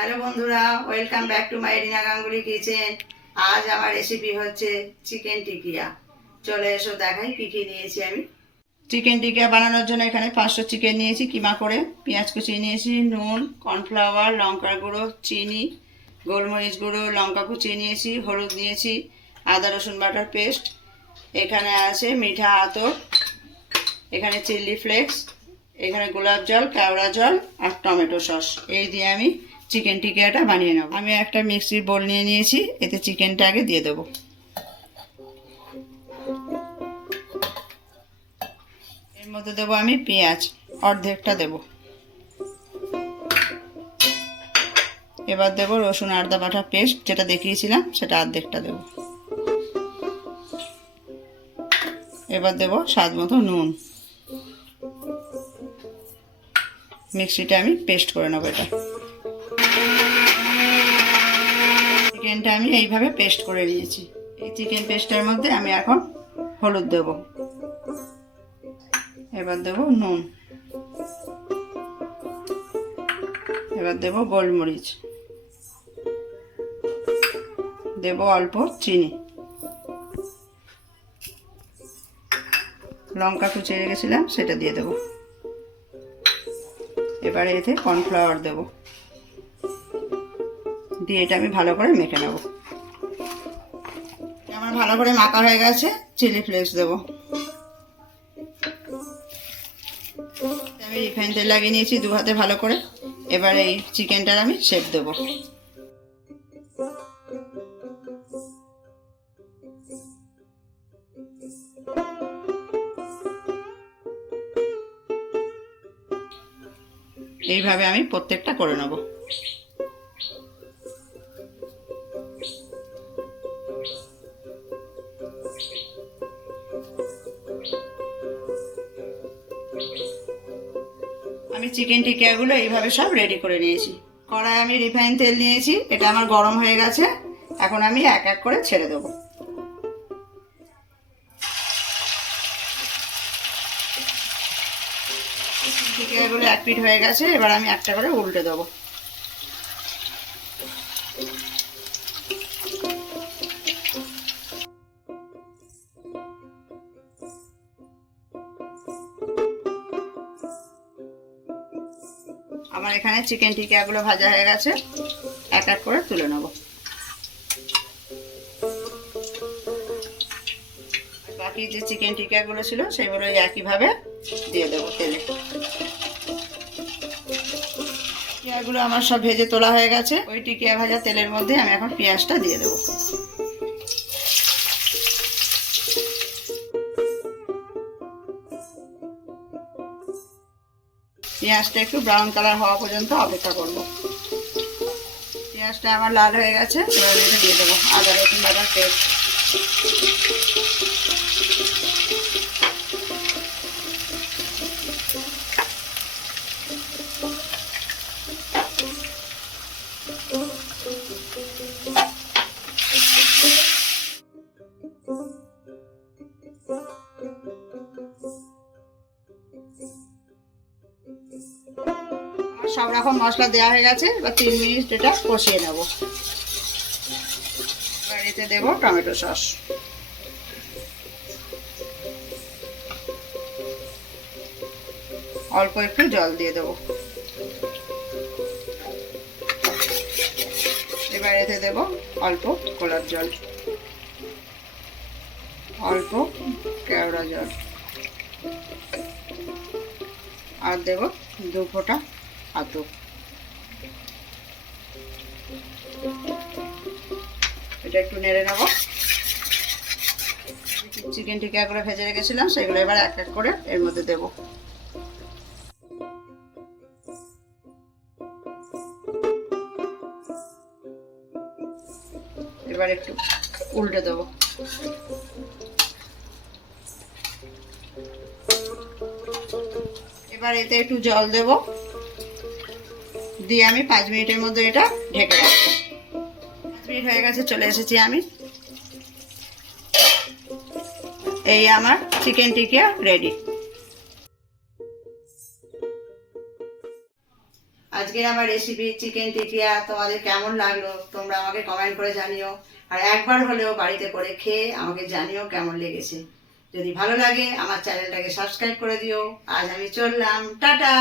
Hello বন্ধুরা, welcome back to my Rina Ganguly kitchen. আজ আমার রেসিপি হচ্ছে চিকেন টিকিয়া। চলে এসো দেখাই কী কী নিয়েছি আমি। চিকেন টিকিয়া বানানোর জন্য এখানে 500 চিকেন নিয়েছি কিমা করে, পেঁয়াজ কুচি নিয়েছি, নুন, কর্নফ্লাওয়ার, লঙ্কার গুঁড়ো, চিনি, গোলমরিচ গুঁড়ো, লঙ্কা কুচি নিয়েছি, হলুদ নিয়েছি, আদা রসুন বাটার পেস্ট, এখানে আছে মিঠা আতর, এখানে চিলি ফ্লেক্স, এখানে গোলাপ জল, কেওড়া জল আর টমেটো সস। এই দিয়ে আমি চিকেন টিকিয়াটা বানিয়ে নেব। আমি একটা মিক্সির বোল নিয়ে নিয়েছি, এতে চিকেনটা আগে দিয়ে দেবো। এর মধ্যে দেবো আমি পেঁয়াজ, অর্ধেকটা দেব। এবার দেবো রসুন আদা বাটা পেস্ট, যেটা দেখিয়েছিলাম সেটা অর্ধেকটা দেব। এবার দেবো স্বাদ মতো নুন। মিক্সিটা আমি পেস্ট করে নেবো। এটা চিকেনটা আমি এইভাবে পেস্ট করে নিয়েছি। এই চিকেন পেস্টের মধ্যে আমি এখন হলুদ দেব, এবার দেব নুন, এবার দেব গোলমরিচ, দেব অল্প চিনি, লঙ্কা কুচিয়ে রেখেছিলাম সেটা দিয়ে দেব। এবারে এতে কর্নফ্লাওয়ার দেব, দিয়ে এটা আমি ভালো করে মেখে নেব। আমার ভালো করে মাখা হয়ে গেছে, চিলি ফ্লেক্স দেব। আমি রিফাইন তেল লাগিয়ে নিয়েছি 2 হাতে ভালো করে। এবার এই চিকেনটার আমি শেপ দেব। এইভাবে আমি প্রত্যেকটা করে নেব। আমি চিকেন টিকিয়াগুলো এইভাবে সব রেডি করে নিয়েছি। কড়াই আমি রিফাইন তেল নিয়েছি, এটা আমার গরম হয়ে গেছে। এখন আমি এক এক করে ছেড়ে দেবো। টিকিয়াগুলো এক পিঠ হয়ে গেছে, এবার আমি একটা করে উল্টে দেবো। আমার এখানে চিকেন টিকিয়াগুলো ভাজা হয়ে গেছে, এক এক করে তুলে নেব। বাকি যে চিকেন টিকিয়াগুলো ছিল সেগুলো একইভাবে দিয়ে দেবো তেলে। টিকিয়াগুলো আমার সব ভেজে তোলা হয়ে গেছে। ওই টিকিয়া ভাজা তেলের মধ্যে আমি এখন পেঁয়াজটা দিয়ে দেবো। পেঁয়াজটা একটু ব্রাউন কালার হওয়া পর্যন্ত অপেক্ষা করব। পেঁয়াজটা আমার লাল হয়ে গেছে, এবার এটা দিয়ে দেবো আদা রসুন বাটার পেস্ট। সব রকম মশলা দেওয়া হয়ে গেছে, এবার 3 মিনিট এটা কষিয়ে নেব। এবার এতে দেব টমেটো সস, অল্প একটু জল দিয়ে দেব। এবার এতে দেব অল্প গোলাপ জল, অল্প কেওড়া জল, আর দেব 2 ফোঁটা আতর। এটা একটু নেড়ে নেব। চিকেন টিকিয়া করে ভেজে রেখেছিলাম সেগুলো এবার এক এক করে এর মধ্যে দেব। এবার একটু উল্টে দেব। এবার এতে একটু জল দেব, দিয়ে আমি 5 মিনিটের মধ্যে এটা ঢেকে রাখবো। 5 মিনিট হয়ে গেছে, চলে এসেছি আমি। এই আমার চিকেন টিকিয়া রেডি। আজকের আমার রেসিপি চিকেন টিকিয়া তোমাদের কেমন লাগলো তোমরা আমাকে কমেন্ট করে জানিও। আর একবার হলেও বাড়িতে করে খেয়ে আমাকে জানিও কেমন লেগেছে। যদি ভালো লাগে আমার চ্যানেলটাকে সাবস্ক্রাইব করে দিও। আজ আমি চললাম, টাটা।